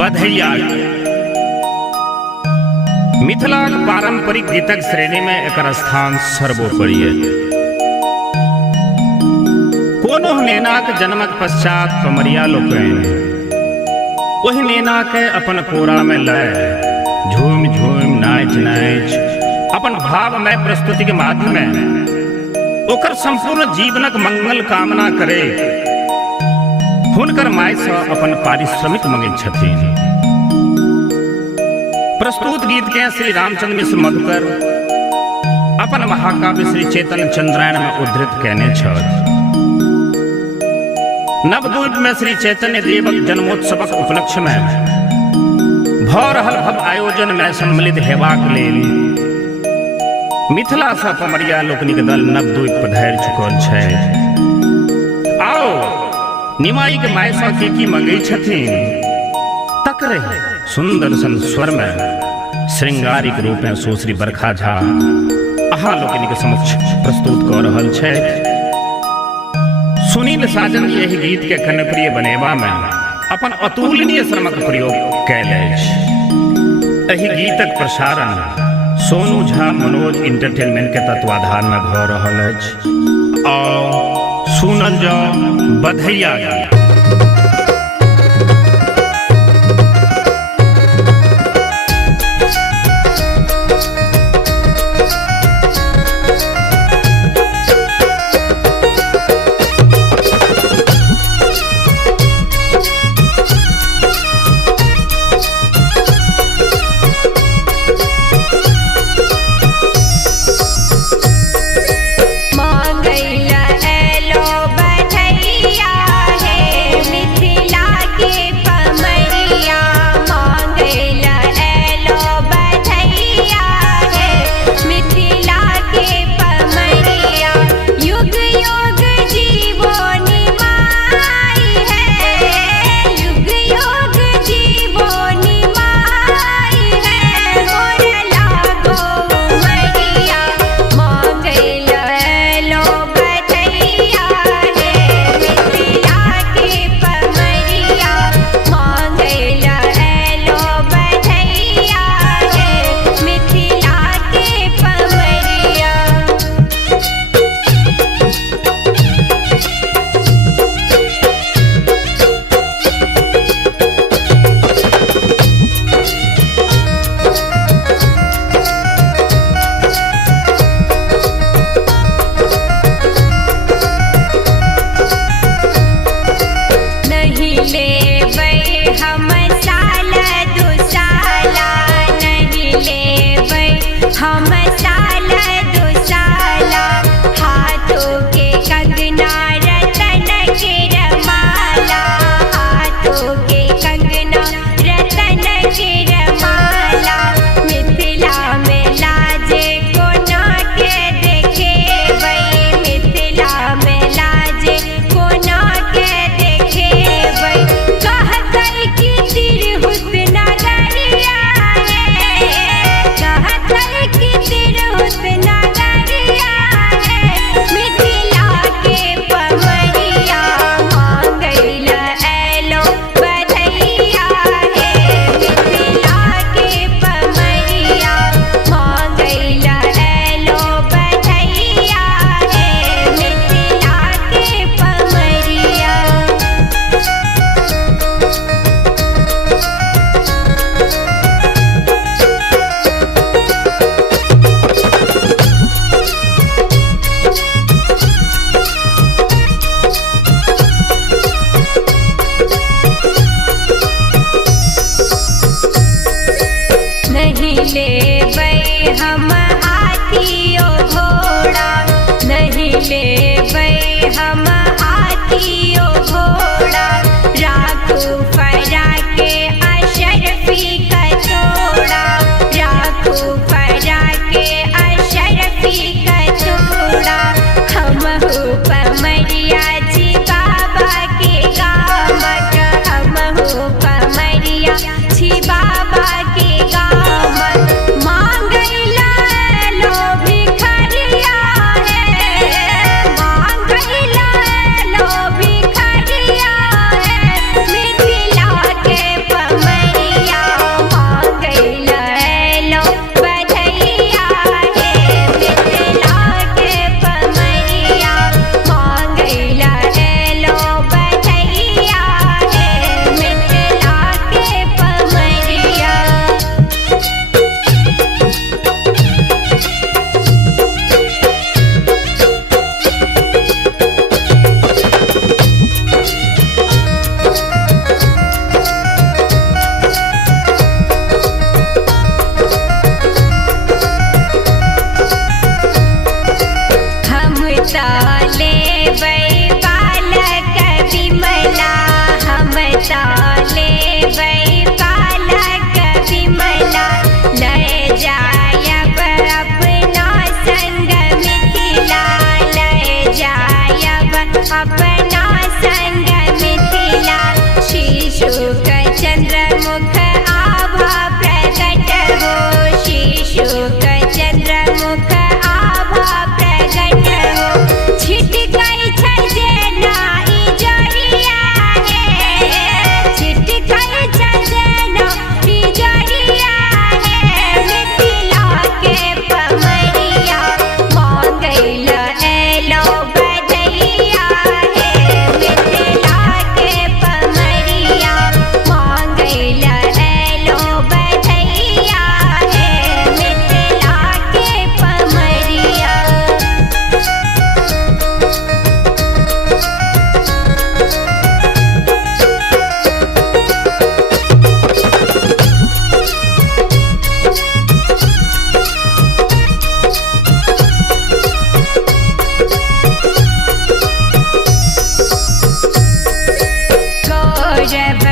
बधैया मिथिलाक पारंपरिक गीतक श्रेणी में एकर स्थान सर्वोपरि है। कोनो नेनाक जन्मक पश्चात पमरिया लोकनि ओहि नेना के अपन कोरा में लय झूम झूम नाच नाच अपन भावमय प्रस्तुति के माध्यम ओकर संपूर्ण जीवनक मंगल कामना करे हुनकर माय से अपन पारिश्रमिक मंगैत छथिन। प्रस्तुत गीत के श्री रामचंद्र मिश्र मधुकर अपन महाकाव्य श्री चैतन्य चंद्रायण में उद्धृत कहने छथि। नवद्वीप में श्री चैतन्य देवक जन्मोत्सवक उपलक्ष्य में भ रहल भव्य आयोजन में सम्मिलित हेबाक लेल मिथिला से पमरिया लोकनिक दल नवद्वीप पधारि चुकल छै। आओ निमाई के माय सा की मंगै छथिन तकरे सुंदर सन स्वर में श्रृंगारिक रूप में सुश्री बरखा झा अहाँ लोकनिक समक्ष प्रस्तुत कऽ रहल छै। सुनील साजन यही गीत के कनप्रिय बनेबा में अपन अतुलनीय श्रमक प्रयोग कयल अछि। एहि गीतक प्रसारण सोनू झा मनोज इंटरटेनमेंट के तत्वाधान में भऽ रहल अछि। और सुनल जाओ बधैया। को ना के देखे जय